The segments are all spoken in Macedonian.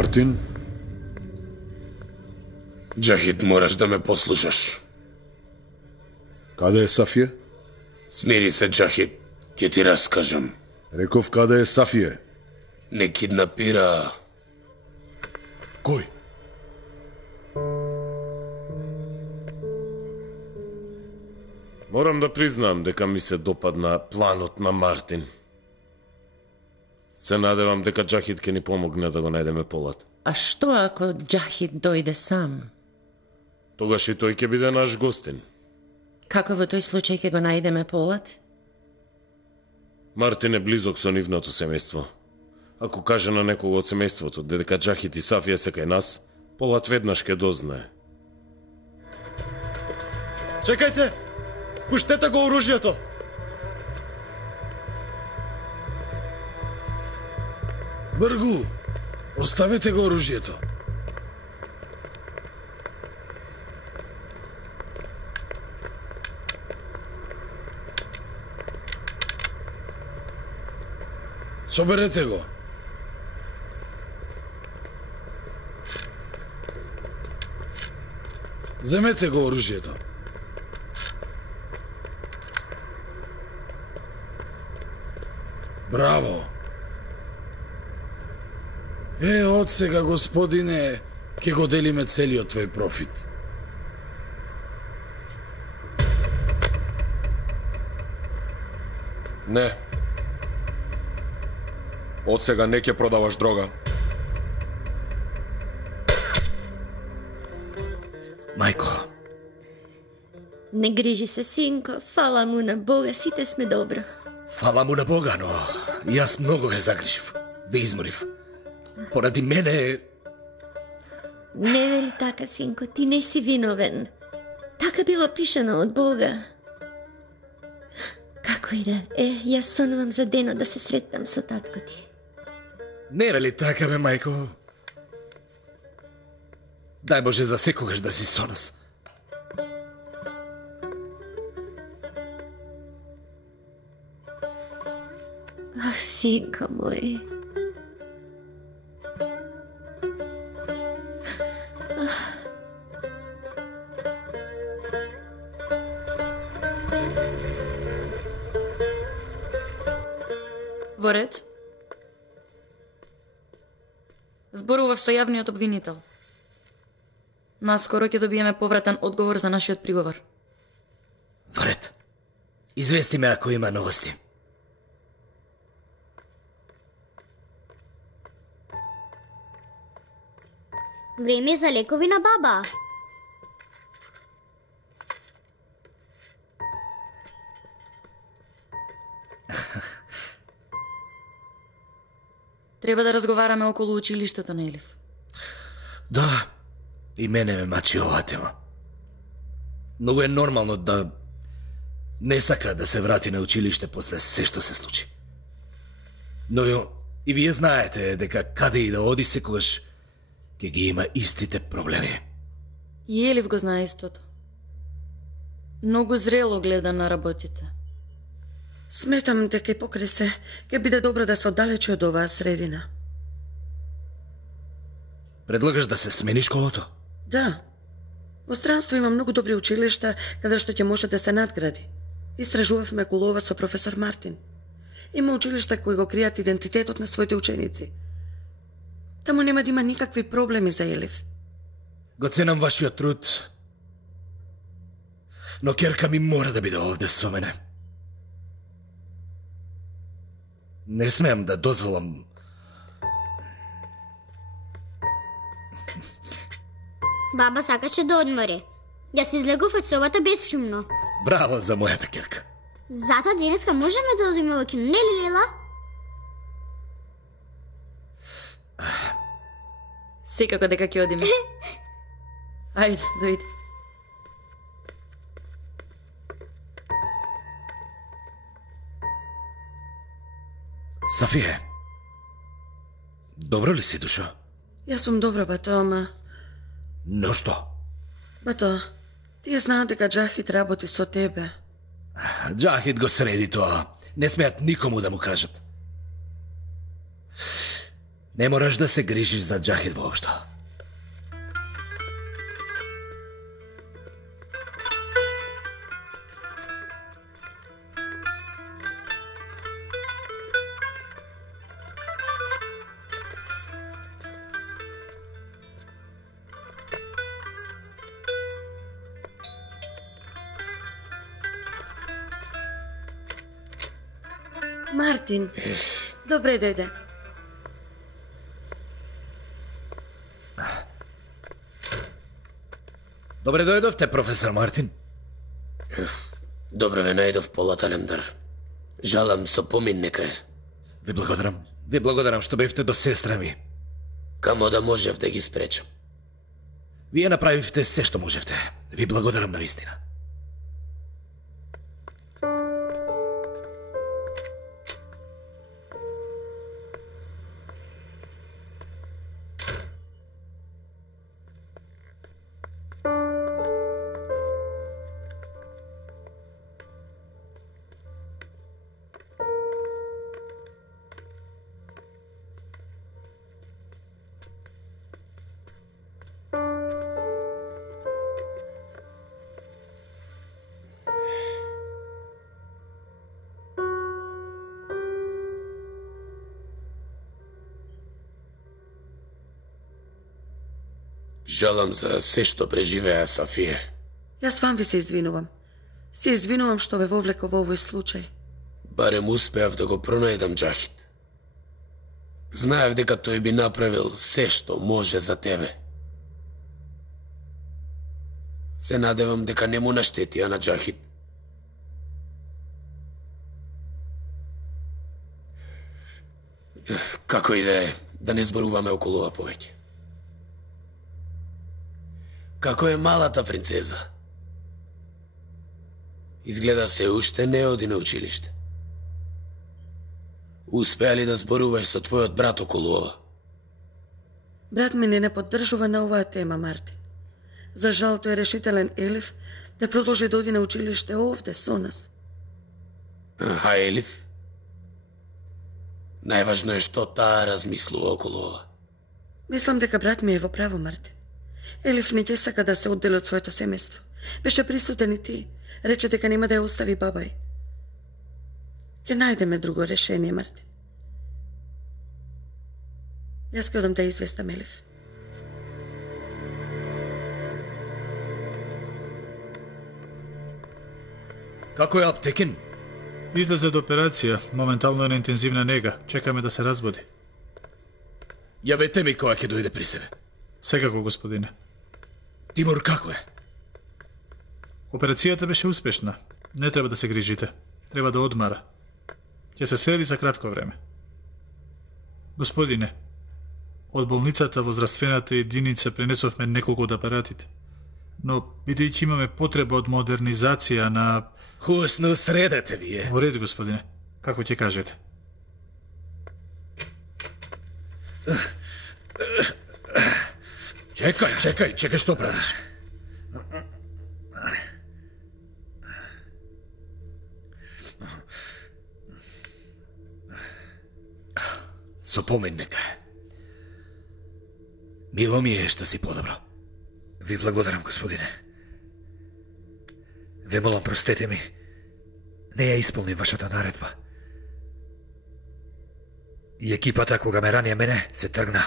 Мартин? Джахид, мораш да ме послушаш. Каде е Сафије? Смири се, Джахид, ќе ти раскажам. Реков каде е Сафије? Не киднапира. Кој? Морам да признам дека ми се допадна планот на Мартин. Се надевам дека Джахид ќе ни помогне да го најдеме Полат. А што ако Джахид дојде сам? Тогаш и тој ќе биде наш гостин. Како во тој случај ќе го најдеме Полат? Мартин е близок со нивното семејство. Ако каже на некого од семејството дека Джахид и Сафија се кај нас, Полат веднаш ќе дознае. Чекајте! Спуштете го оружјето! Бргу! Оставете го оружјето! Соберете го! Земете го оружјето! Браво! Од сега, господине, ќе го делиме целиот твој профит. Не. Од сега не ќе продаваш дрога. Мајко, Не грижи се, синко, фала му на Бога, сите сме добро. фала му на Бога, но јас многу ве загрижив, ве изморив. Поради мене... Не вели така, синко, ти не си виновен. Така било пишано од Бога. Како и да, јас сонувам за денот да се сретнам со татко ти. Не е ли така, бе, мајко? Дај Боже за секогаш да си со нас. Ах, синко мој. Во ред. Зборував со јавниот обвинител. Наскоро ќе добиеме повратен одговор за нашиот приговор. Во ред. Извести ме ако има новости. Време за лекови на баба. Треба да разговараме околу училиштето на Елиф. Да, и мене ме мачи оваа тема. Многу е нормално да не сака да се врати на училиште после се што се случи. Но и вие знаете дека каде и да оди секогаш ќе ги има истите проблеми. И Елиф го знае истото. Многу зрело гледа на работите. Сметам дека и покрај се ќе биде добро да се оддалечи од оваа средина. Предлагаш да се смени школото? Да. Во странство има многу добри училишта каде што ќе може да се надгради. Истражувавме околу ова со професор Мартин. Има училишта кои го кријат идентитетот на своите ученици. Таму нема да има никакви проблеми за Елиф. Го ценам вашиот труд, но ќерка ми мора да биде овде со мене. Не смеам да дозволам... Баба сакаше да одмори. Јас излегов од собата безшумно. Браво за мојата ќерка. Затоа денеска можеме да одиме во кино, нели, Лела? Секако дека ќе одиме. Ајде, дојди. Сафија, добро ли си душо? Јас сум добра, бато, ама... Но што? Бато, тие знаат дека Джахид работи со тебе. Джахид го среди тоа. Не смеат никому да му кажат. Не мораш да се грижиш за Джахид воопшто. Мартин, добре дојде. Добре дојдовте, професор Мартин. Добре ве најдов полаталендар. Жалам со помин некај. Ви благодарам. Ви благодарам што бевте до сестра ми. Камо да можев да ги спречам. Вие направивте се што можевте. Ви благодарам на вистина. Жалам за се што преживеа Сафија. Јас вам ви се извинувам. Се извинувам што ве вовлеко во овој случај. Барем успеав да го пронајдам Джахид. Знаев дека тој би направил се што може за тебе. Се надевам дека не му наштетија на Джахид. Како и да не зборуваме околу ова повеќе. Како е малата принцеза? Изгледа се уште не оди на училиште. Успеа ли да зборуваш со твојот брат околу ова? Брат ми не поддржува на оваа тема, Мартин. За жал, тој е решителен Елиф да продолжи да оди на училиште овде со нас. А Елиф? Најважно е што таа размислува околу ова. Мислам дека брат ми е во право, Мартин. Елиф не ќе сака да се оддели од своето семејство. Беше присутен и ти. Рече дека нема да ја остави бабај. Ќе најдеме друго решение, Мартин. Јас ќе одам да известам Елиф. Како е Аптекин? Излезе од операција, моментално е на интензивна нега. Чекаме да се разбуди. Јавете ми кога ќе дојде при себе. Секако, господине. Тимур, како е? Операцијата беше успешна. Не треба да се грижите. Треба да одмара. Ќе се среди за кратко време. Господине, од болницата во здравствената единица пренесовме неколку од апаратите. Но, бидејќи имаме потреба од модернизација на... Хусно средете вие. Во ред, господине. Како ќе кажете? Чекај, што правиш? Со помин нека е. Мило ми е што си подобро. Ви благодарам, господине. Ве молам, простете ми. Не ја исполнив вашата наредба. И екипата, кога ме ранија мене, се тргна.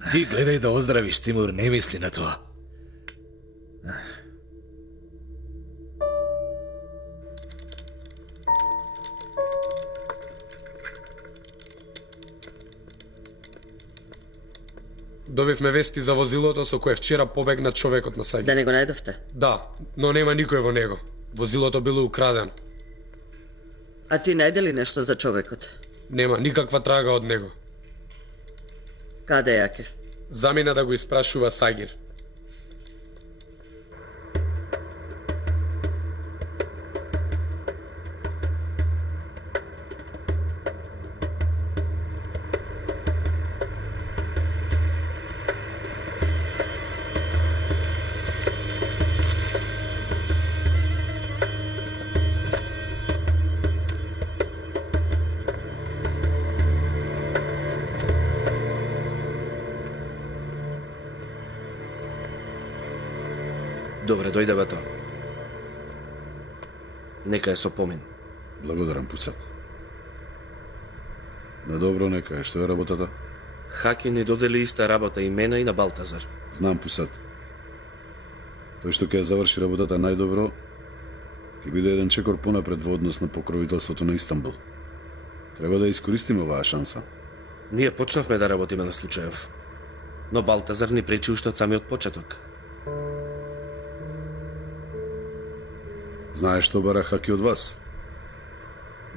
Ти гледај да оздравиш, Тимур, не мисли на тоа. Добивме вести за возилото со кое вчера побегна човекот на Саѓа. Да не го најдовте? Да, но нема никој во него. Возилото било украдено. А ти најде ли нешто за човекот? Нема никаква трага од него. Каде е Акиф? Замина да го испрашува Сагир. Добре, дојде бето. Нека е со помин. Благодарам, Пусат. На добро нека е. Што е работата? Хаки ни додели иста работа и мене и на Балтазар. Знам, Пусат. Тој што ќе заврши работата најдобро, ќе биде еден чекор понапред во однос на покровителството на Истанбул. Треба да искористиме оваа шанса. Ние почнавме да работиме на случајов, но Балтазар ни пречи уште од самиот почеток. Знаеш што бара Хаки од вас?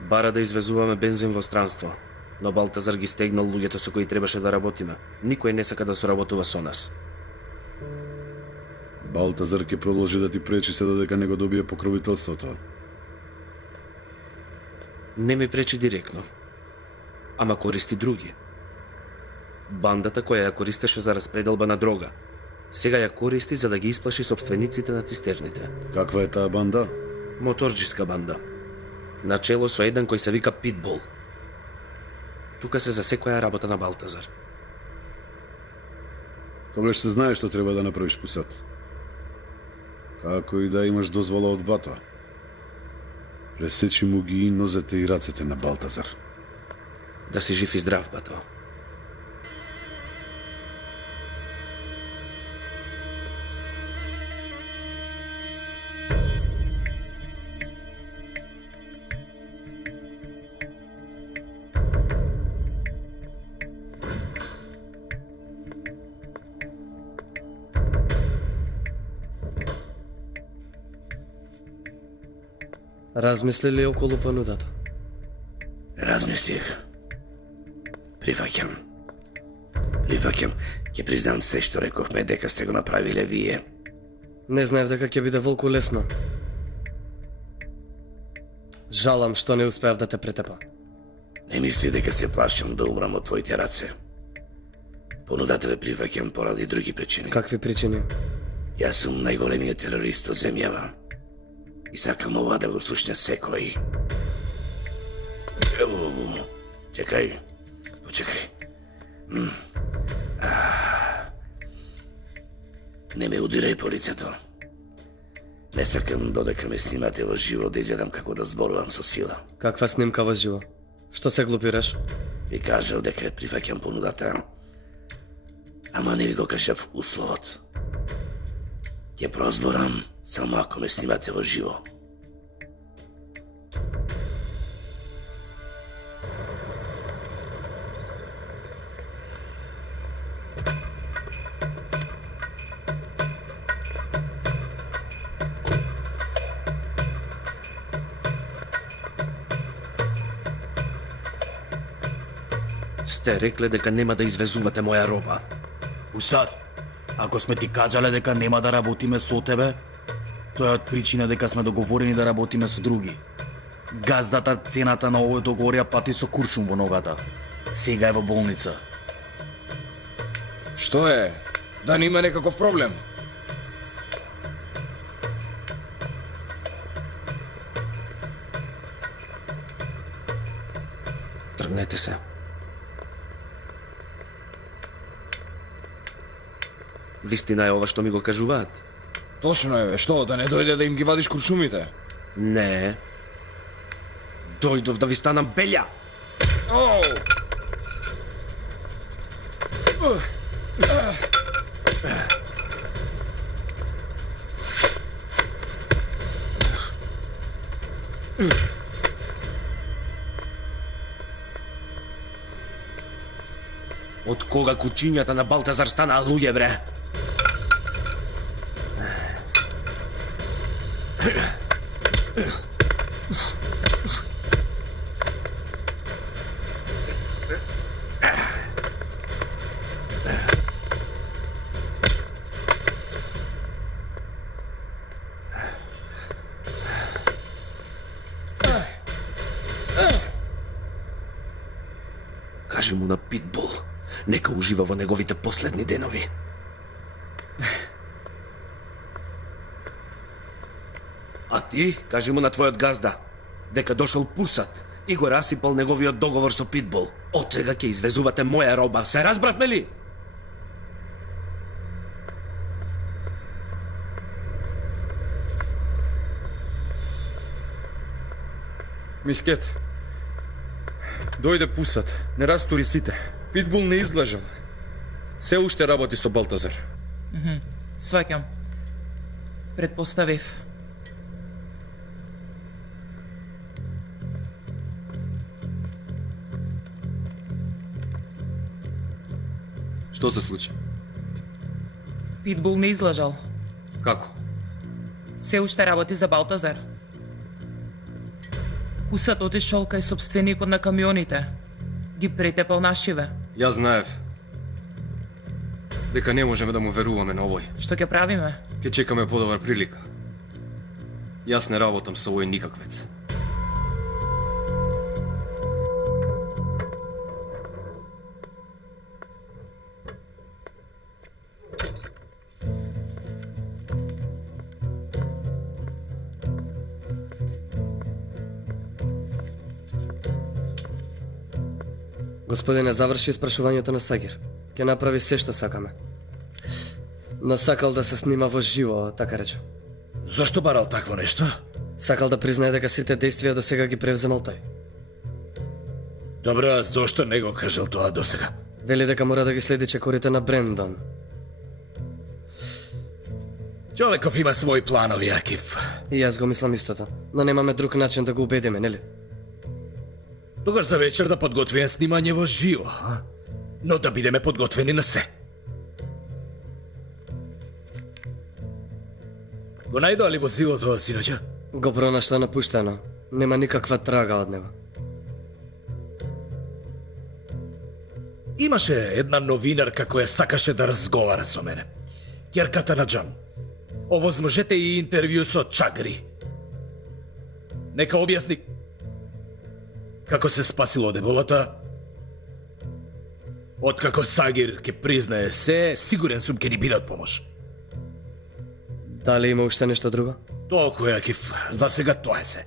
Бара да извезуваме бензин во странство, но Балтазар ги стегнал луѓето со кои требаше да работиме. Никој не сака да соработува со нас. Балтазар ќе продолжи да ти пречи се додека не го добие покровителството. Не ми пречи директно, ама користи други. Бандата која ја користеше за распределба на дрога, сега ја користи за да ги исплаши сопствениците на цистерните. Каква е таа банда? Моторџиска банда. Начело со еден кој се вика Питбол. Тука се за секоја работа на Балтазар. Тогаш се знае што треба да направиш, Пусат. Како и да имаш дозвола од бато. Пресечи му ги и нозете и рацете на Балтазар. Да си жив и здрав, бато. Размисли ли околу понудата? Размислив. Прифаќам. Ќе признам се што рековме дека сте го направиле вие. Не знаев дека ќе биде волку лесно. Жалам што не успеав да те претепа. Не мисли дека се плашам да умрам од твоите раце. Понудата ве прифаќам поради други причини. Какви причини? Јас сум најголемиот терорист од земјава. И сакам ова да го слушне секој. Чекај. Почекај. Не ме удирај по лицето. Не сакам додека ме снимате во живо да изгледам како да зборувам со сила. Каква снимка во живо? Што се глупираш? Ви кажав дека прифаќам понудата. Ама не ви го кажав условот. Ќе прозборам само ако ме снимате во живо. Сте рекле дека нема да извезувате моја роба. Пусат, ако сме ти кажале дека нема да работиме со тебе, тоа е од причина дека сме договорени да работиме со други. Газдата цената на овој договорија пати со куршум во ногата. Сега е во болница. Што е? Да не има некаков проблем? Тргнете се. Вистина е ова што ми го кажуваат? Точно е, бе. Што, да не дојде да им ги вадиш куршумите? Не. Дојдов да ви станам белја. Од кога кучињата на Балтазар станаа луѓе, бре? Кажи му на Питбол, нека ужива во неговите последни денови. А ти, кажи му на твојот газда, дека дошол Пусат и го расипал неговиот договор со Питбол. Од сега ќе извезувате моја роба, се разбравме ли? Мискет. Дојде пусат, не растури сите. Питбул не излежал. Се уште работи со Балтазар. Сваќам. Предпоставив. Што се случи? Питбул не излажал. Како? Се уште работи за Балтазар. Пусат отишол кај собственикот на камионите. Ги претепал нашиве. Јас знаев дека не можеме да му веруваме на овој. Што ќе правиме? Ќе чекаме подобар прилика. Јас не работам со овој никаквец. Господине, заврши испрашувањето на Сагир. Ќе направи се што сакаме. Но сакал да се снима во живо, така рече. Зошто барал такво нешто? Сакал да признае дека сите действија до сега ги превземал тој. Добро, а зошто не го кажал тоа до сега? Вели дека мора да ги следи чекорите на Брендон. Човеков има своји планови, Акиф. И јас го мислам истото, но немаме друг начин да го убедиме, нели? Тогаш за вечер да подготвиме снимање во живо, но да бидеме подготвени на се. Го најдоа ли возилото, синоќа? Го пронашла напуштено. Нема никаква трага од него. Имаше една новинарка која сакаше да разговара со мене. Ќерката на Џан. Овозможете и интервју со Чагри. Нека објасни како се спасило од еболата. Откако Сагир ќе признае се, сигурен сум ќе ни биде од помош. Дали има уште нешто друго? Толку е, Акиф. За сега тоа е се.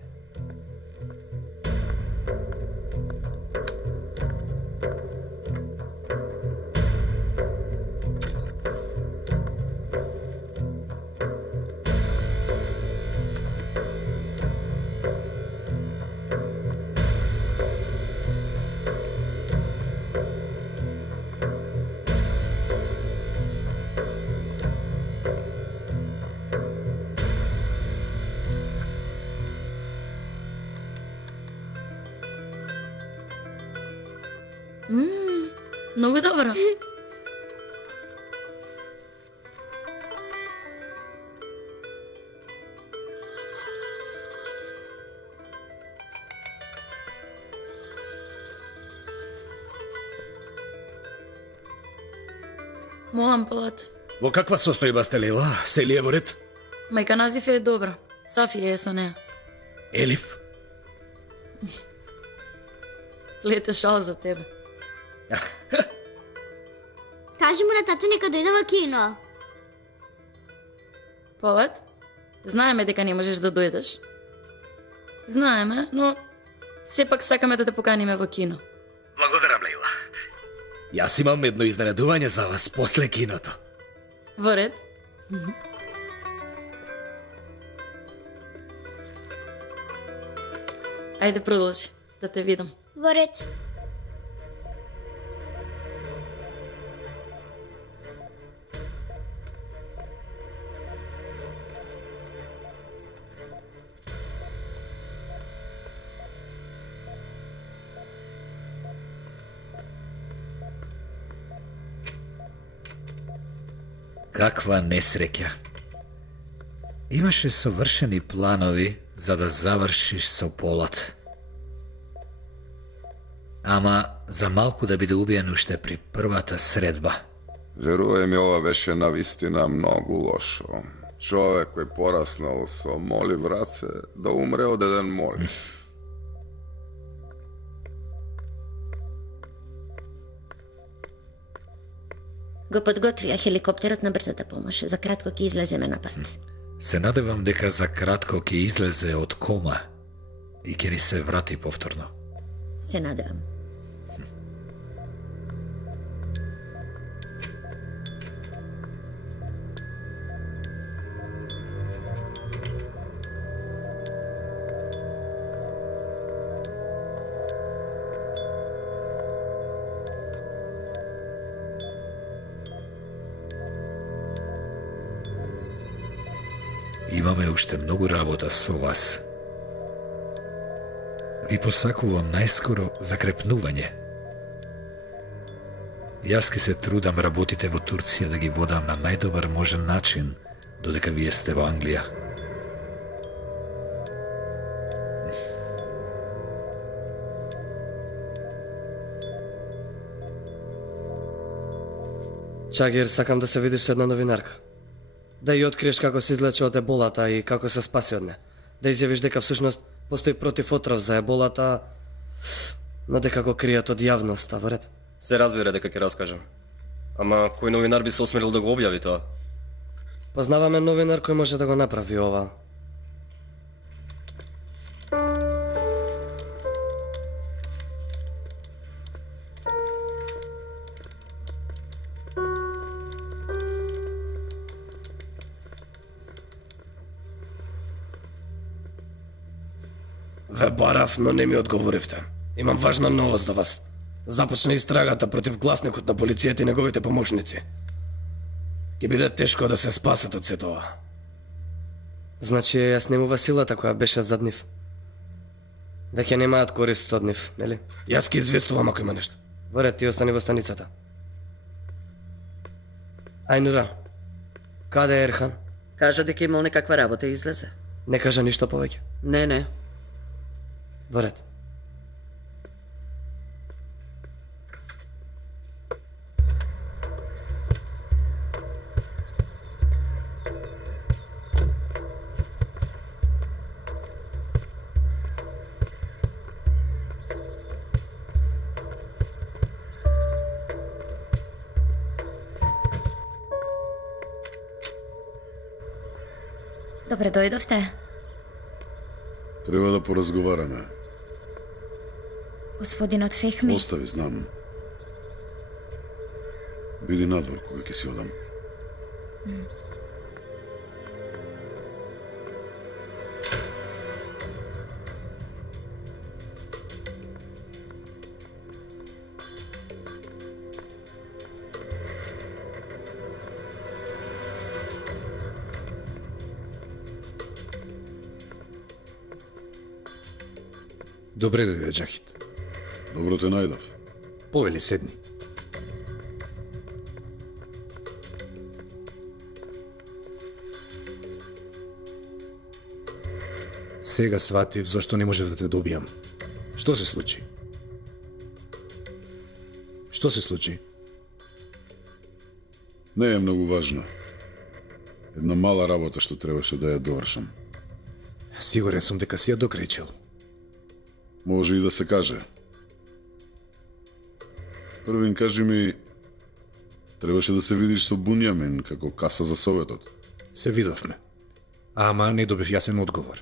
Много добро. Молам, Палат. Во каква состојба сте, Лейла? Се ли е во ред? Мајка Назиф е добра. Сафија е со неа. Елиф? Лете шал за тебе. Кажи му на тату нека дојде во кино. Полет, знаеме дека не можеш да дојдеш. Знаеме, но сепак сакаме да те поканиме во кино. Благодарам, Лейла. Јас имам едно изненадување за вас после киното. Во ред. Ајде продолжи, да те видам. Во ред. Каква несреќа. Имаше совршени планови за да завршиш со Полат. Ама за малку да биде убиен уште при првата средба. Верувај ми, ова беше навистина многу лошо. Човек кој пораснал со молив раце да умре од еден молив. Го подготвија хеликоптерот на брзата помош. За кратко ќе излеземе на пат. Се надевам дека за кратко ќе излезе од кома и ќе ни се врати повторно. Се надевам. Имаме уште многу работа со вас. Ви посакувам најскоро закрепнување. Јас ке се трудам работите во Турција да ги водам на најдобар можен начин, додека вие сте во Англија. Чагир, сакам да се видиш со една новинарка. Да ја откриеш како се излече од еболата и како се спаси од неа. Да изјавиш дека всушност постои противотрав за еболата, но дека го кријат од јавноста, во ред? Се разбира дека ќе раскажам. Ама кој новинар би се осмелил да го објави тоа? Познаваме новинар кој може да го направи ова. Ве барав, но не ми одговоривте. Имам важна новост за вас. Започна истрагата против гласникот на полицијата и неговите помошници. Ќе биде тешко да се спасат од се тоа. Значи ја снимува силата која беше зад нив. Веќе немаат корист од нив, нели? Јас ќе известувам ако има нешто. Во ред, ти остани во станицата. Ајнура, каде е Ерхан? Кажа дека имал некаква работа и излезе. Не кажа ништо повеќе? Не. Во ред. Добре дојдовте. Треба да поразговараме. Господинот Фехми. Остави, знам. Биди надвор кога ќе си одам. Добре дојде, Джахит. Добро те најдов. Повели, седни. Сега сватив зашто не можев да те добијам. Што се случи? Што се случи? Не е многу важно. Една мала работа што требаше да ја довршам. Сигурен сум дека си ја докречил. Може и да се каже. Првин, кажи ми, требаше да се видиш со Бунјамин како каса за советот. Се видовме, ама не добив јасен одговор.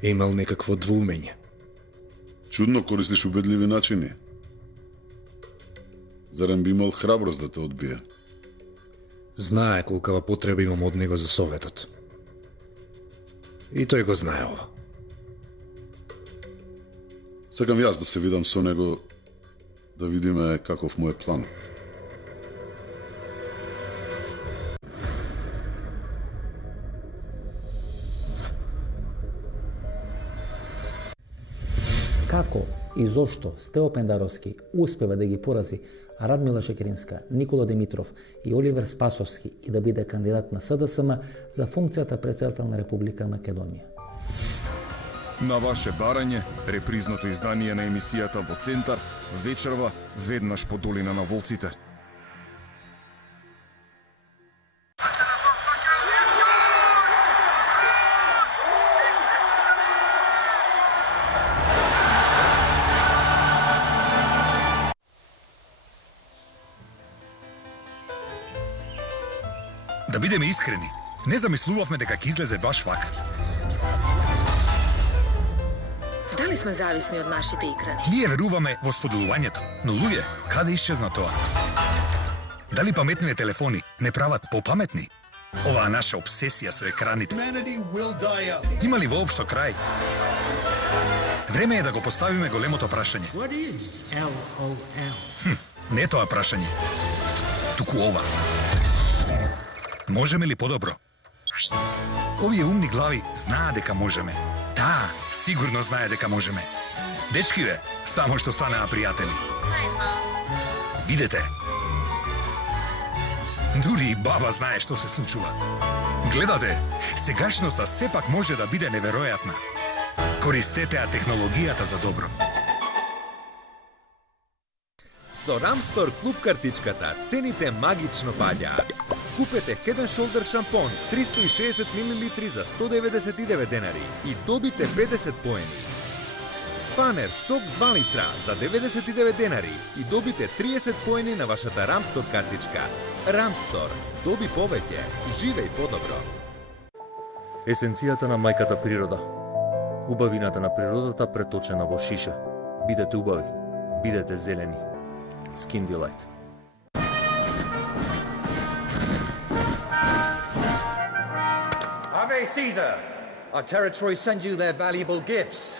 Имал некакво двоумење. Чудно користиш убедливи начини. Зарем би имал храброст да те одбие? Знае колкава потреба имам од него за советот. И тој го знае ова. Сакам јас да се видам со него, да видиме каков му е план. Како и зошто Стео Пендаровски успева да ги порази Радмила Шекеринска, Никола Димитров и Оливер Спасовски и да биде кандидат на СДСМ за функцијата председател на Република Македонија. На ваше барање, репризното издание на емисијата во Центар вечерва веднаш по долина на волците. Да бидеме искрени, не замислувавме дека ќе излезе баш вака. Дали сме зависни од нашите икрани? Ние веруваме во споделувањето, но луѓе, каде исчезна тоа? Дали паметниве телефони не прават попаметни? Оваа наша обсесија со екраните има ли воопшто крај? Време е да го поставиме големото прашање. Не тоа прашање, туку ова. Можеме ли подобро? Овие умни глави знаат дека можеме. Да, сигурно знае дека можеме. Дечкиве, само што станаа пријатели. Видете. Дури и баба знае што се случува. Гледате, сегашноста сепак може да биде неверојатна. Користете ја технологијата за добро. Со Рамстор клуб картичката цените магично паѓаат. Купете Head & Shoulder шампон 360 мл за 199 денари и добите 50 поени. Фанер сок 2 литра за 99 денари и добите 30 поени на вашата Рамстор картичка. Рамстор, доби повеќе, живеј подобро. Есенцијата на мајката природа. Убавината на природата преточена во шиша. Бидете убави, бидете зелени. Skin Delight. Ave Caesar! Our territory send you their valuable gifts.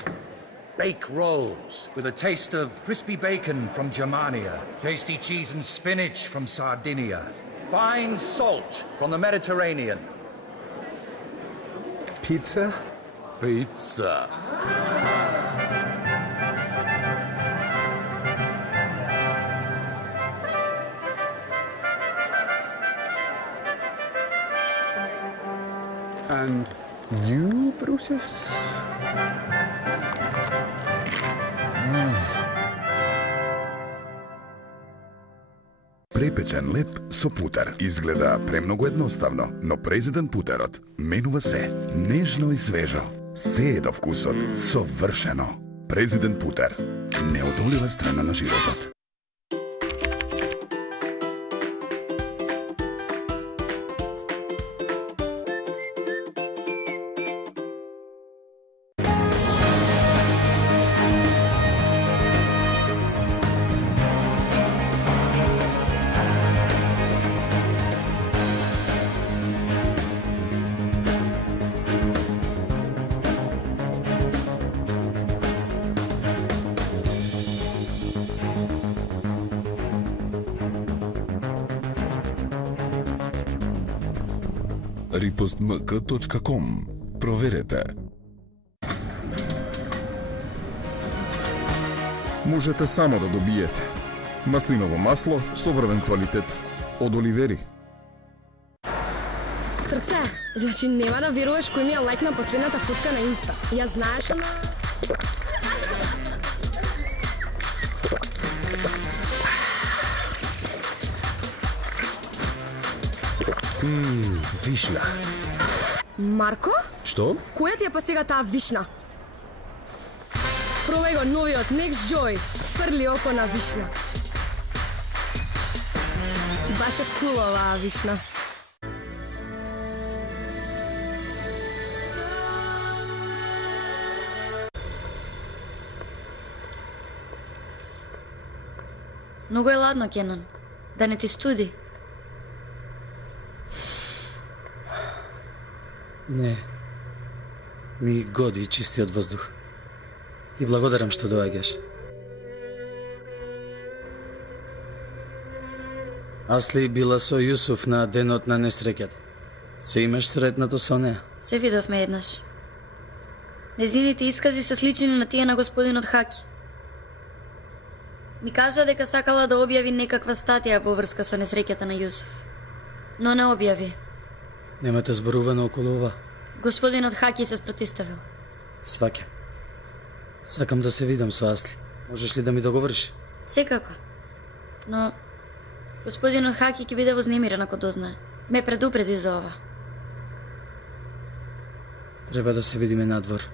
Bake rolls with a taste of crispy bacon from Germania, tasty cheese and spinach from Sardinia, fine salt from the Mediterranean. Pizza? Pizza. And you, Brutus? Препечен леп со путер изгледа премногу едноставно, но президен путерот менува се, нежно и свежо. Се е до вкусот, совршено. Президент Путер, неодолива страна на животот. ripostmk.com. Проверете. Можете само да добиете маслиново масло со врвен квалитет од Оливери. Срце, значи нема да веруваш кој ми е лайк на последната фотка на Инста. Ја знаеш она... Вишна. Марко? Што? Која ти е па сега таа вишна? Пробај го новиот Next Joy. Фрли око на вишна. Баш е кул оваа вишна. Многу е ладно, Кенан. Да не ти студи. Не. Ми годи чистиот воздух. Ти благодарам што доаѓаш. Асли била со Јусуф на денот на несреќата. Се имаш сретнато со неа? Се видовме еднаш. Незините искази се слични на тие на господинот Хаки. Ми кажа дека сакала да објави некаква статија во врска со несреќата на Јусуф. Но не објави. Немате зборувано околу ова? Господинот Хаки се спротиставил. Сваќам. Сакам да се видам со Асли. Можеш ли да ми договориш? Секако. Но господинот Хаки ќе биде вознемирен ако дознае. Ме предупреди за ова. Треба да се видиме надвор.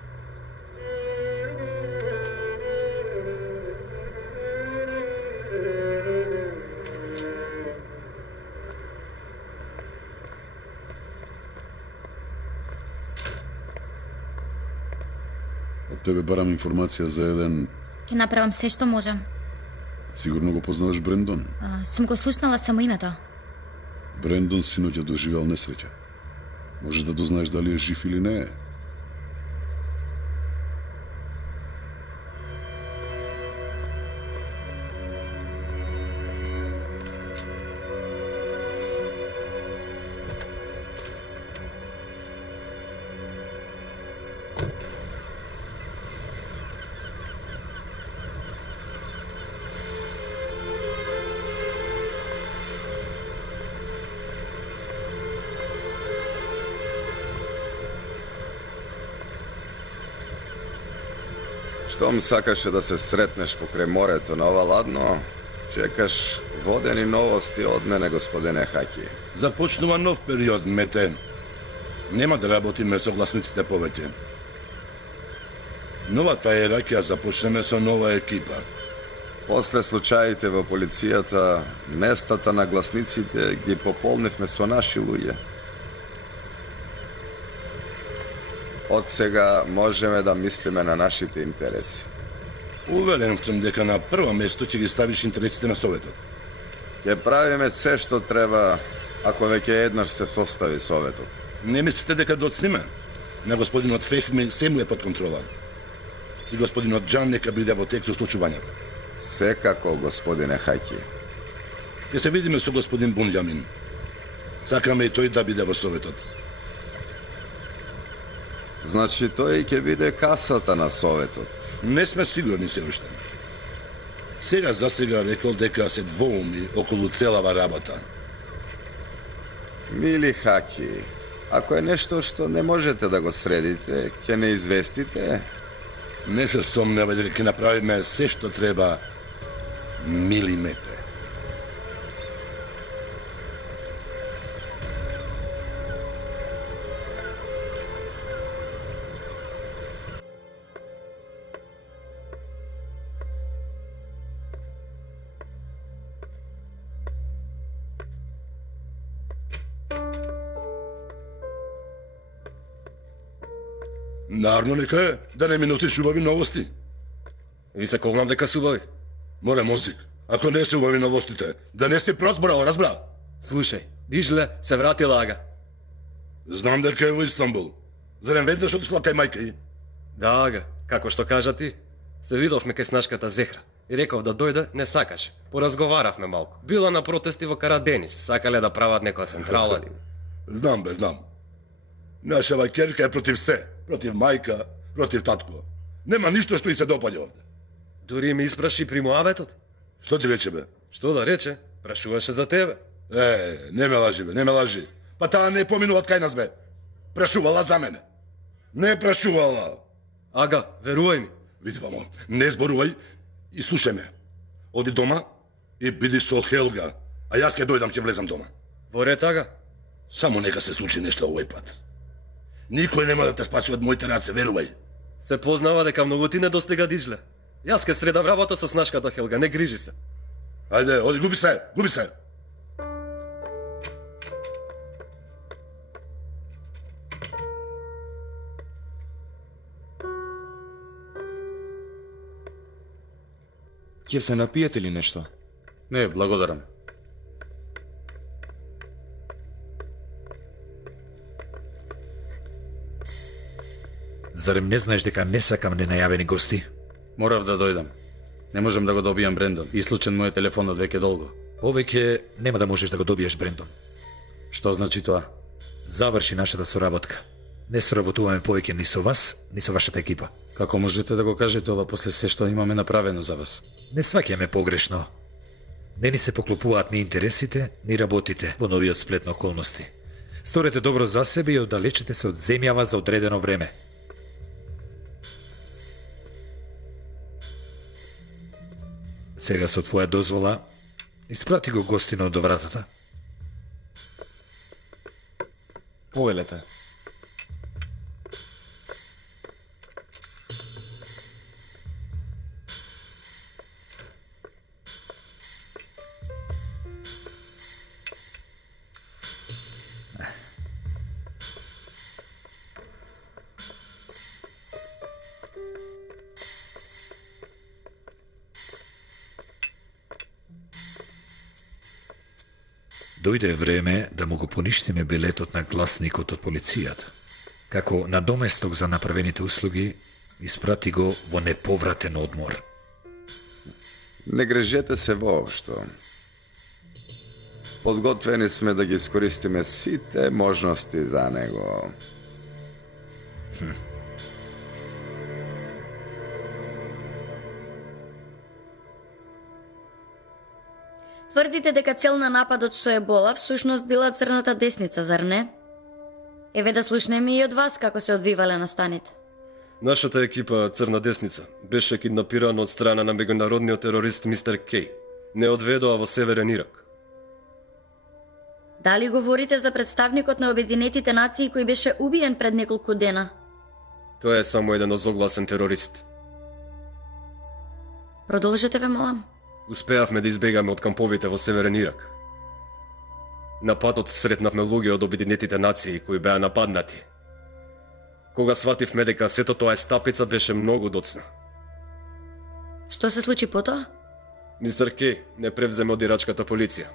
Од тебе барам информација за еден... Ќе направам се што можам. Сигурно го познаваш Брендон? Сум го слушнала само името. Брендон синоќа доживеал несреќа. Можеш да дознаеш дали е жив или не е. Штом сакаше да се сретнеш покрај морето на ова ладно, чекаш водени новости од мене, господине Хаки. Започнува нов период, Мете. Нема да работиме со гласниците повеќе. Новата ера ќе започнеме со нова екипа. После случаите во полицијата, местата на гласниците ги пополнивме со наши луѓе. Од сега можеме да мислиме на нашите интереси. Уверен сум дека на прво место ќе ги ставиш интересите на Советот. Ќе правиме се што треба, ако веќе еднаш се состави Советот. Не мислите дека доцниме? На господинот Фехми се му е под контрола. И господинот Джан нека биде во тек со случувањата. Секако, господине Хаки. Ќе се видиме со господин Бунјамин. Сакаме и тој да биде во Советот. Значи тој ќе биде касата на Советот. Не сме сигурни се уште. Сега за сега рекол дека се двоуми околу целава работа. Мили Хаки, ако е нешто што не можете да го средите, ќе не известите? Не се сомневај дека ќе направиме се што треба, мили Мете. Нарно нека е, да не ми носиш убави новости. Ви се когнам дека се убави. Море мозик, ако не се убави новостите, да не си прозбрал, разбра? Слушај, Дижиле се вратила Ага. Знам дека е во Истанбул. Зарем веднаш отишла кај мајка и? Да, Ага, како што кажа ти. Се видовме кај снашката Зехра. И реков да дојде, не сакаше. Поразговаравме малку. Била на протести во Караденис, сакале да прават некоја централа. Знам бе, знам. Наша вајкерка е против се. Против мајка, против татко. Нема ништо што и се допаѓа овде. Дури ми испраши примуаветот. Што ти рече, бе? Што да рече? Прашуваше за тебе. Не ме лажи, бе, не ме лажи. Па таа не поминува од кај нас, бе. Прашувала за мене. Не прашувала. Ага, верувај ми. Види вамо, не зборувај и слушај ме. Оди дома и биди со Хелга, а јас ќе дојдам, ќе влезам дома. Во ред, Ага. Само нека се случи нешто овој пат. Никој нема да те спаси од моите раце, верувај. Се познава дека многу ти не достига, Дижиле. Јас ке средам работа со снашката Хелга, не грижи се. Ајде, оди, губи се, губи се. Ќе се напиете ли нешто? Не, благодарам. Зарем не знаеш дека не сакам ненајавени гости? Морав да дојдам. Не можам да го добијам Брендон. Ислучен му е телефонот веќе долго. Повеќе нема да можеш да го добиеш Брендон. Што значи тоа? Заврши нашата соработка. Не соработуваме повеќе ни со вас, ни со вашата екипа. Како можете да го кажете ова после се што имаме направено за вас? Не сваќаме погрешно. Не ни се поклопуваат ни интересите, ни работите во новиот сплет на околности. Сторете добро за себе и оддалечете се од земјава за одредено време. Сега со твоја дозвола, испрати го гостино до вратата. Повелете. Дојде време да му го поништиме билетот на гласникот од полицијата. Како надоместок за направените услуги, испрати го во неповратен одмор. Не грежете се воопшто. Подготвени сме да ги искористиме сите можности за него. Тврдите дека цел на нападот со ебола всушност била црната десница, зар не? Еве да слушнеме и од вас како се одвивале настаните. Нашата екипа Црна десница беше киднапирана од страна на меѓународниот терорист мистер Кей. Не одведоа во Северен Ирак. Дали говорите за представникот на Обединетите нации кој беше убиен пред неколку дена? Тој е само еден озогласен терорист. Продолжете, ве молам. Успеавме да избегаме од камповите во Северен Ирак. На патот сретнавме луѓе од Обединетите нации кои беа нападнати. Кога свативме дека сето тоа е стапица, беше многу доцна. Што се случи потоа? Мистер Кей не превземе од ирачката полиција.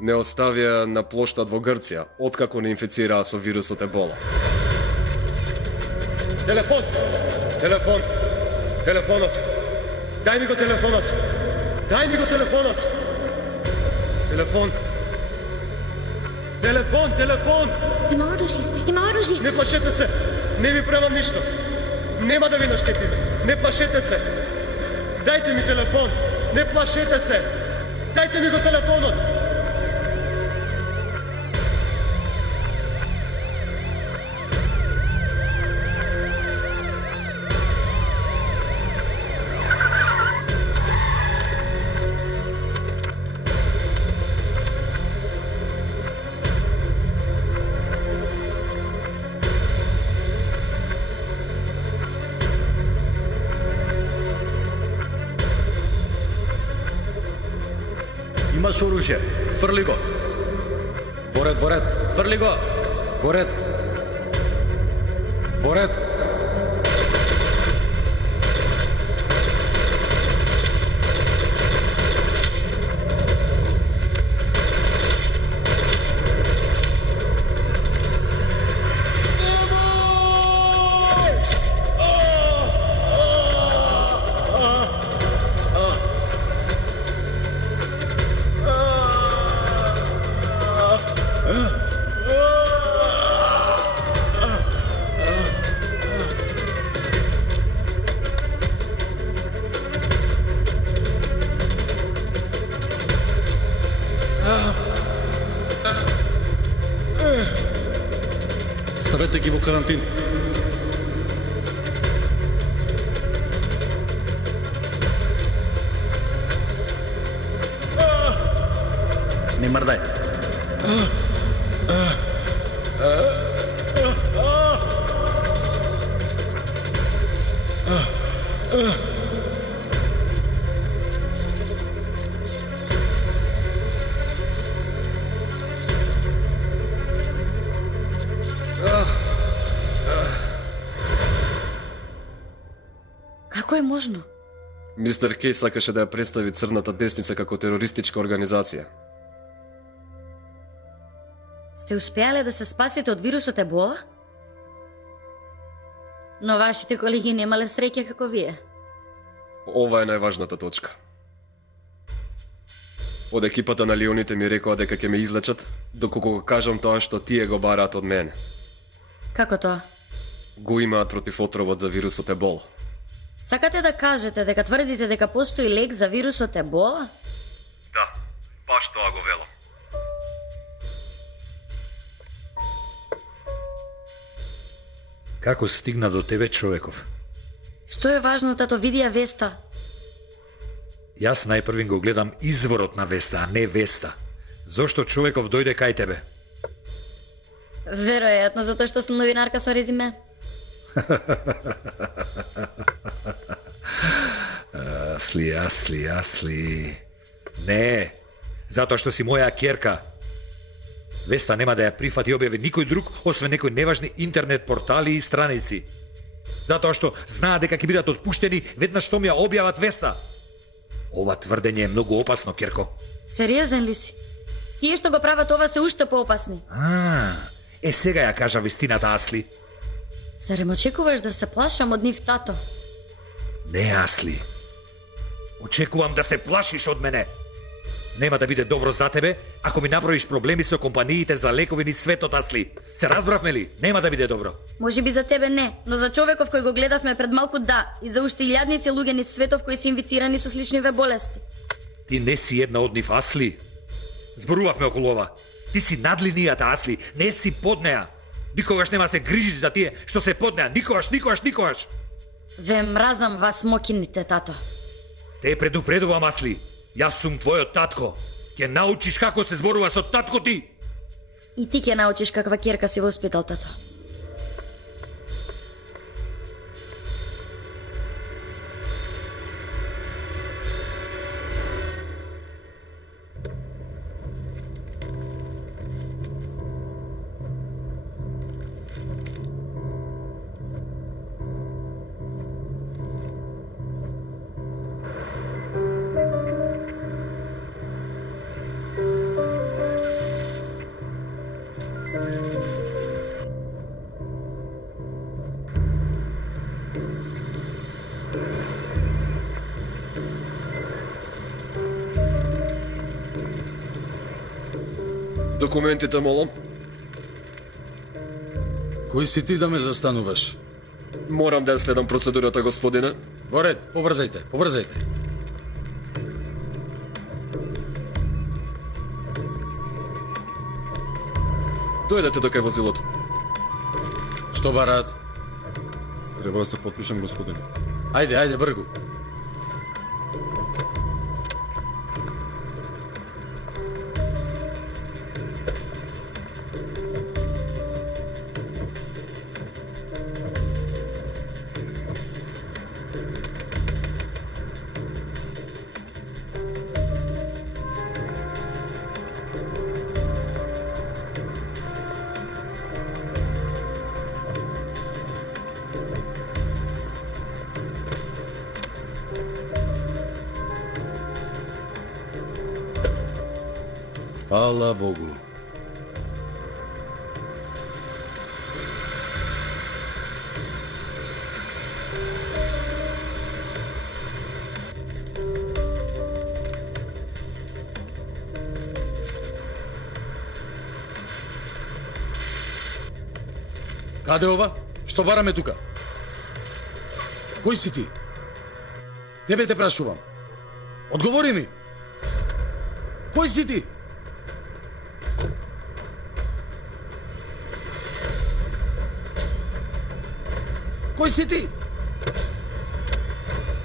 Не оставија на плоштад во Грција, откако не инфицираа со вирусот Ебола. Телефон! Телефон! Телефонот! Дај ми го телефонот! Дај ми го телефонот! Телефон! Телефон! Телефон! Има оружје! Има оружје! Не плашете се! Не ви правам ништо! Нема да ви наштетиме! Не плашете се! Дајте ми телефон! Не плашете се! Дајте ми го телефонот! Имаш оружје, фрли го. Воред, воред, фрли го. Воред. Воред. Ставете ги во карантин. Не мрдај. Како е можно? Мистер Кей сакаше да ја представи Црната десница како терористичка организација. Сте успеале да се спасите од вирусот Ебола? Но вашите колеги немале среќа како вие. Ова е најважната точка. Од екипата на Леоните ми рекоа дека ќе ме излечат, доколку го кажам тоа што тие го бараат од мене. Како тоа? Го имаат против отровот за вирусот Ебола. Сакате да кажете дека тврдите дека постои лек за вирусот Ебола? Да, баш тоа го велам. Како стигна до тебе човеков? Што е важно тато видија веста? Јас најпрвин го гледам изворот на веста, а не веста. Зошто човеков дојде кај тебе? Веројатно затоа што сум новинарка со резиме. Асли. Не, затоа што си моја керка. Веста нема да ја прифати и објави никој друг, освен некои неважни интернет портали и страници. Затоа што знаат дека ќе бидат отпуштени веднаш што ми ја објават веста. Ова тврдење е многу опасно, керко. Сериозен ли си? Тие што го прават ова се уште поопасни. Сега ја кажа вистината, Асли. Зарем очекуваш да се плашам од нив, тато? Не, Асли. Очекувам да се плашиш од мене. Нема да биде добро за тебе ако ми направиш проблеми со компаниите за лекови низ светот, Асли. Се разбравме ли? Нема да биде добро. Може би за тебе не, но за човеков кој го гледавме пред малку да, и за уште илјадници луѓе низ светов кои се инфицирани со сличниве болести. Ти не си една од нив, Асли. Зборувавме околу ова. Ти си над линијата, Асли, не си под неа. Никогаш нема се грижиш за тие што се под неа. Никогаш. Ве мразам вас мокините, тато. Те предупредувам, Асли. Јас сум твојот татко. Ќе научиш како се зборува со татко ти. И ти ќе научиш каква керка си воспитал, тато. Документите, молам. Кој си ти да ме застануваш? Морам да ја следам процедурата, господине. Во ред, побрзајте. Дојдете до кај возилото. Што бараат? Треба да се подпишам, господине. Ајде, бргу. Фала Богу. Каде ова? Што бараме тука? Кој си ти? Тебе те прашувам. Одговори ми. Кој си ти? Кој си ти?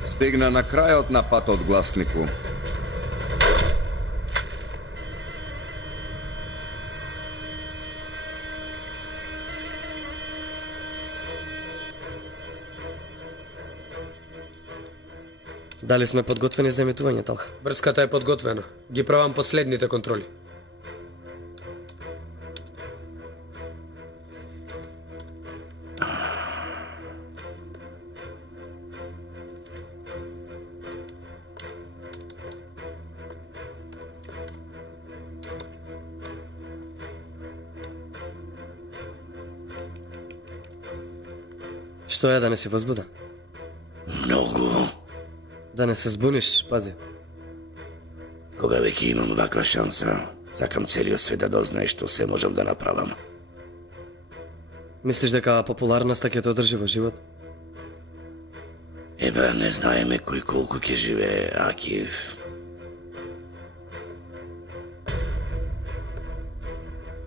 Стигна на крајот на патот, гласнику. Дали сме подготвени за емитување, Талха? Врската е подготвена. Ги правам последните контроли. Што е, да не си возбуден? Многу. Да не се збуниш, пази. Кога веќе имам ваква шанса, сакам целиот свет да дознае што се можам да направам. Мислиш дека популарноста ќе те одржи во живот? Ебе, не знаеме кој колку ќе живее, Акив.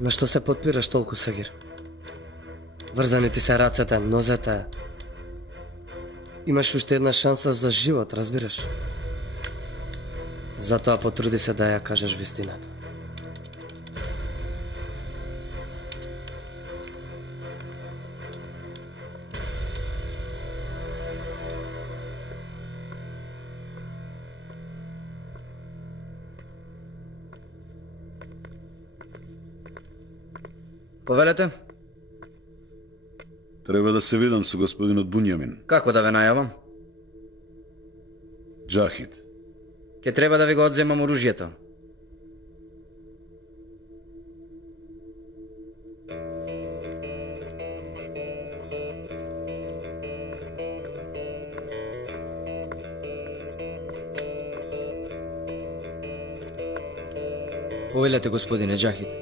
На што се подпираш толку, Сагир? Врзани ти се рацете, нозете. Имаш уште една шанса за живот, разбираш? Затоа потруди се да ја кажеш вистината. Повелете? Треба да се видам со господинот Бунјамин. Како да ве најавам? Џахид. Ке треба да ви го одземам оружјето. Повелете, господине Џахид.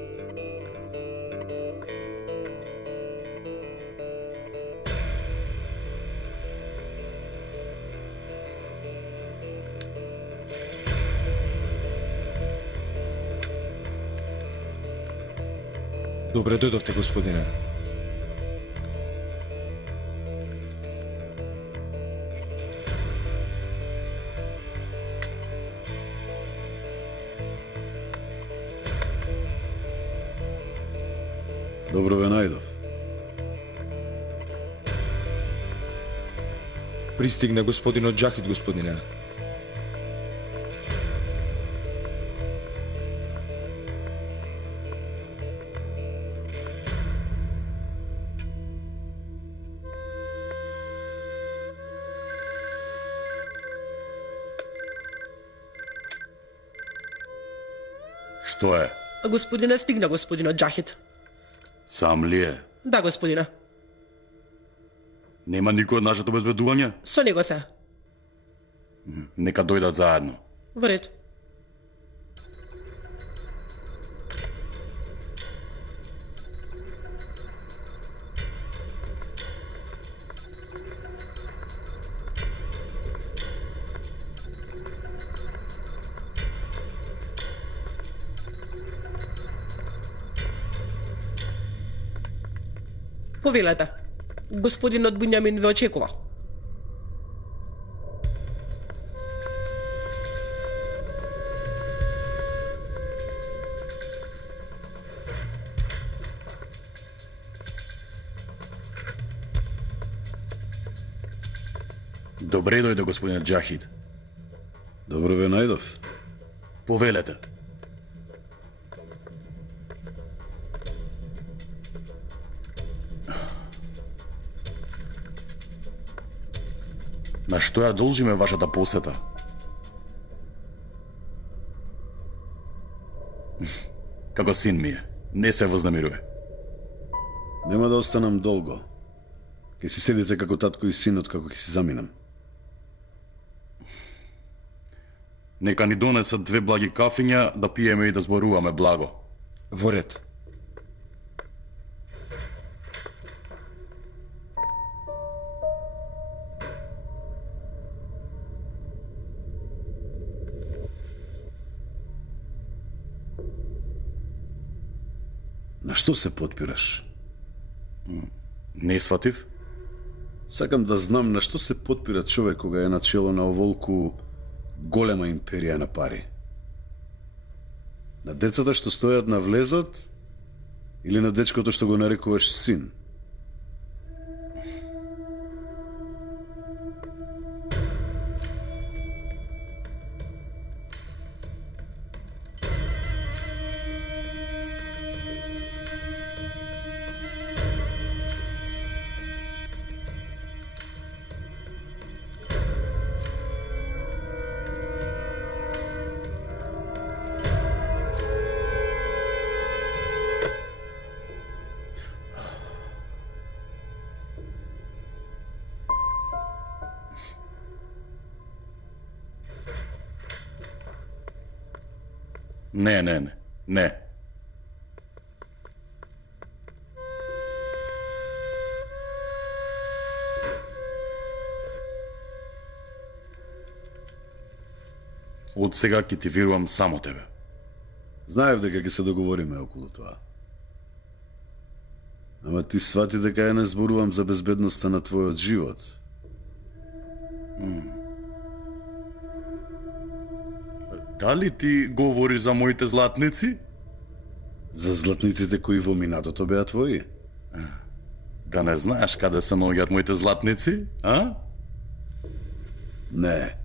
Добре дојдовте, господине. Добро ве најдов. Пристигна господинот Џахид, господине. Што е? Господине, стигна господинот Џахид. Сам ли е? Да, господине. Нема никој од нашето обезбедување? Со него се. Нека дојдат заедно. Во ред. Повелете. Господинот Буњамин ве очекува. Добре дојде, господин Џахид. Добро ве најдов. Повелете. На што ја должиме вашата посета? Како син ми е, не се вознамирува. Нема да останам долго. Ке си седите како татко и синот, како ќе си заминам. Нека ни донесат 2 благи кафиња да пиеме и да зборуваме благо. Во ред. На што се потпираш? Не сватив? Сакам да знам на што се потпира човек кога е начело на оволку голема империја на пари. На децата што стојат на влезот или на дечкото што го нарекуваш син? Не. Од сега ќе ти верувам само тебе. Знаев дека ќе се договориме околу тоа. Ама ти свати дека ја не зборувам за безбедноста на твојот живот. Дали ти говори за моите златници? За златниците кои во минатото беа твои? Да не знаеш каде се наоѓаат моите златници, а? Не.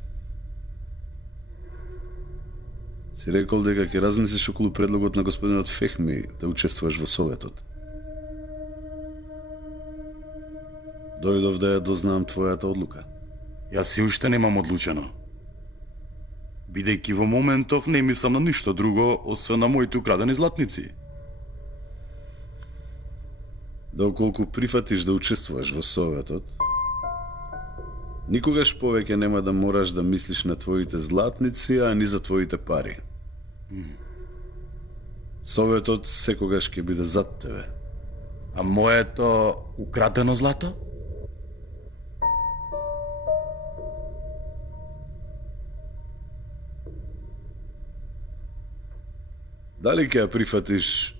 Си рекол дека ќе размислиш околу предлогот на господинот Фехми да учествуваш во Советот. Дојдов да ја дознам твојата одлука. Јас си уште немам одлучено. Бидејќи во моментов не мислам на ништо друго, освен на моите украдени златници. Доколку прифатиш да учествуваш во Советот, никогаш повеќе нема да мораш да мислиш на твоите златници, а ни за твоите пари. Советот секогаш ќе биде зад тебе. А моето украдено злато? Дали ќе ја прифатиш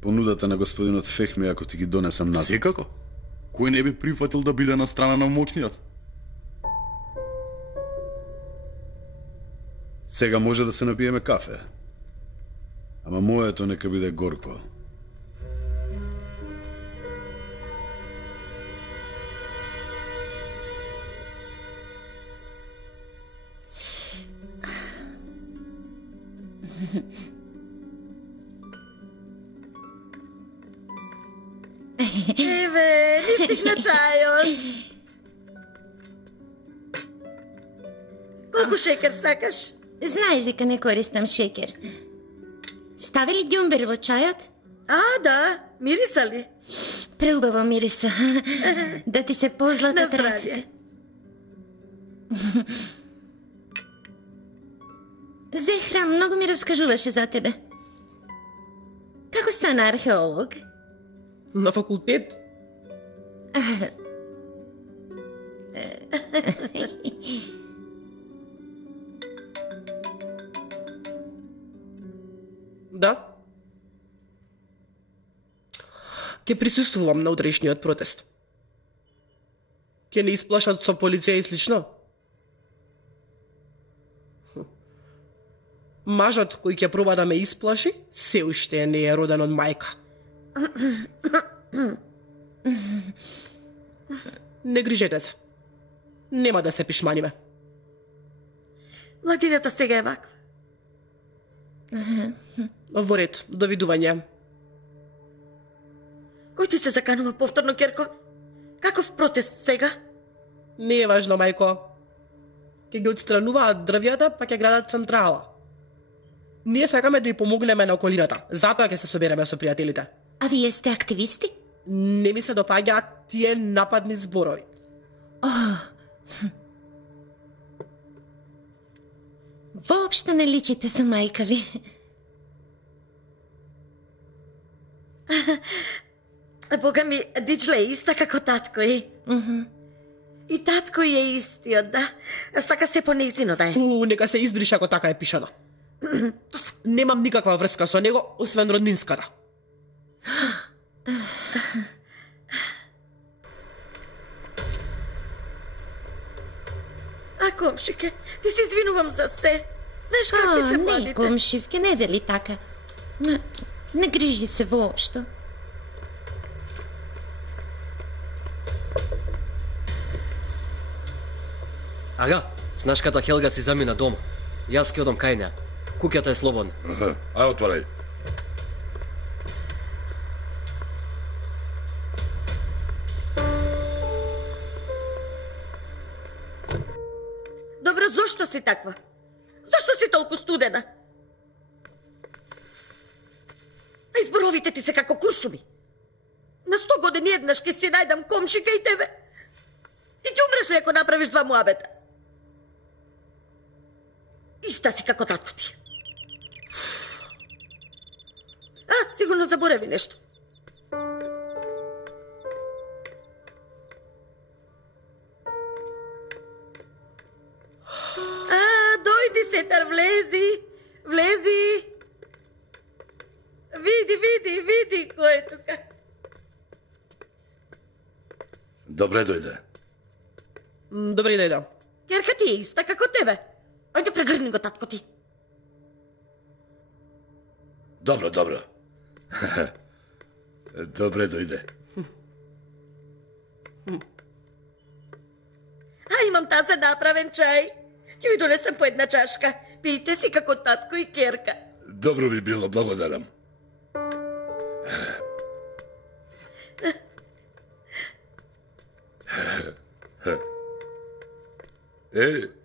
понудата на господинот Фехми ако ти ги донесам назад? Секако. Кој не би прифатил да биде на страна на моќниот? Сега може да се напиеме кафе. Ама моето нека биде горко. Еве, не стигна чајот. Колку шекер сакаш? Знаеш дека не користам шекер. Стави ли ѓумбер во чајот? А, да, мириса ли? Преубаво мириса. Да ти се позлатат здравје. раците. Зехран многу ми раскажуваше за тебе. Како стана археолог? На факултет. Да. Ке присуствувам на утрешниот протест. Ке не исплашат со полиција и слично. Мажот кој ќе проба да ме исплаши, се уште не е роден од мајка. Не грижете се. Нема да се пишманиме. Младината сега е ваква. Во ред, довидување. Кој ти се заканува повторно, Керко? Каков протест сега? Не е важно, мајко. Ке ги отстрануваат дрвјата, па ќе градат централа. Ние сакаме да ја помогнеме на околината. Затоа ќе се собереме со пријателите. А вие сте активисти? Не ми се допаѓаат тие нападни зборови. Воопшто не личите со мајка ви. Бога ми, Диџле е иста како татко и. И татко е истиот, да. Сака се по нејзино да е. Нека се избрише ако така е пишано. Немам никаква врска со него, освен роднинската. А, комшике, ти се извинувам за се. Знаеш какви се младите? Не, комшивке, не вели така. Не грижи се воопшто. Ага, снашката Хелга си замина дома. Јас ќе одам кај неа. Куќата е слободна. Ај, отварај. Добро, зошто си таква? Зошто си толку студена? А изборовите ти се како куршуми. На 100 години еднаш ке си најдам комшика и тебе. И ќе умреш ли ако направиш два муабета? Иста си како татко ти. А, сигурно заборави нешто. А, дојди, Сетар, влези. Влези. Види кој е тука. Добре дојде. Добре дојде. Керка ти е иста како тебе. Ајде прегрни го татко ти. Добро. Добре дојде. А, имам таза направен чај. Ќе ви донесам по една чашка. Пијте си како татко и Керка. Добро би било, благодарам.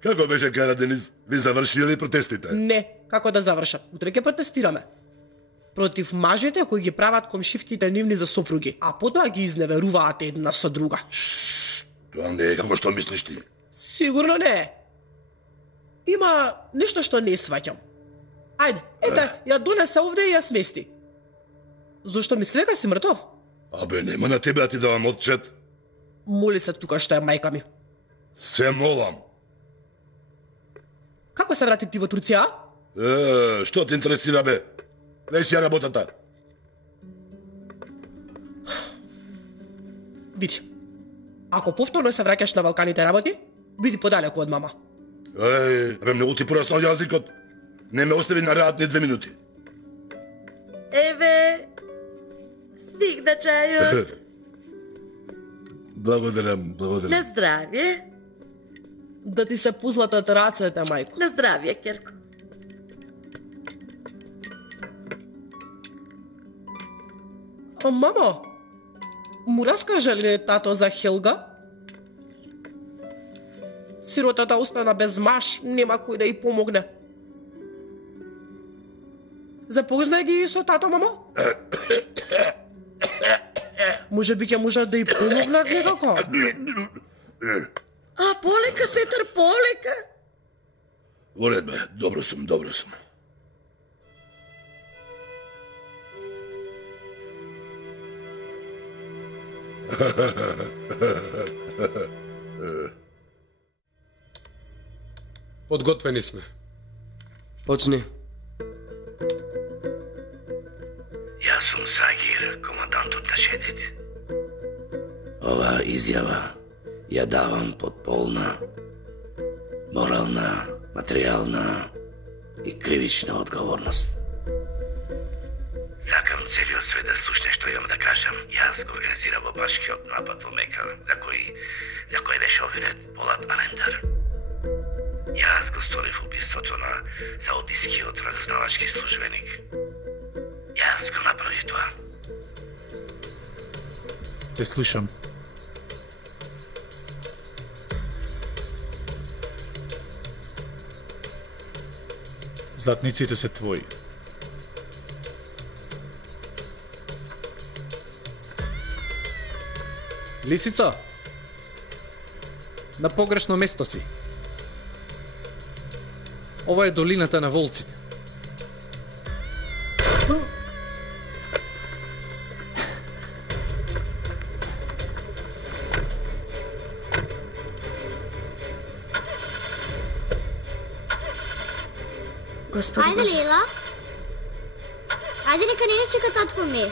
Како беше, Кара Денис? Ви завршиле протестите? Не, како да завршат. Утре ќе протестираме. Против мажите кои ги прават комшивките нивни за сопруги, а потоа ги изневеруваат една со друга. Тоа не е како што мислиш ти. Сигурно не е. Има нешто што не сваќам. Ајде, ете, ја донесе овде и ја смести. Зошто мисли дека си мртов? Абе, нема на тебе да ти давам отчет. Моли се тука што е мајка ми. Се молам. Како се врати ти во Турција? Што те интересира, бе? Не си ја работата. Види, ако повторно се враќаш на Балканите работи, биди подалеку од мама. Бе, многу ти пораснал јазикот. Не ме остави на рад ни 2 минути. Еве, стигна чајот. Благодарам. На здравје. Да ти се позлатат рацете, мајко. На здравје, Керко. Мамо, му раскажа ли тато за Хелга? Сиротата остана без маж, нема кој да ја помогне. Запознај ги со тато, мамо? Може би ќе можат да ја помогнат некако? Полека, сетар, полека. Во ред бе, добро сум. Подготвени сме. Почни. Јас сум Сагир, командантот на Шедит. Оваа изјава ја давам под полна морална, материјална и кривична одговорност. Сакам целиот свет да слушне што имам да кажам. Јас го организирав башкиот напад во Мека, за кој беше обвинет Полат Алемдар. Јас го сторив убиството на саудискиот разузнавачки службеник. Јас го направив тоа. Те слушам. Златниците се твои. Лисица, на погрешно место си. Ова е долината на волците. Ајде, Лейла. Ајде, нека не чека татко ми.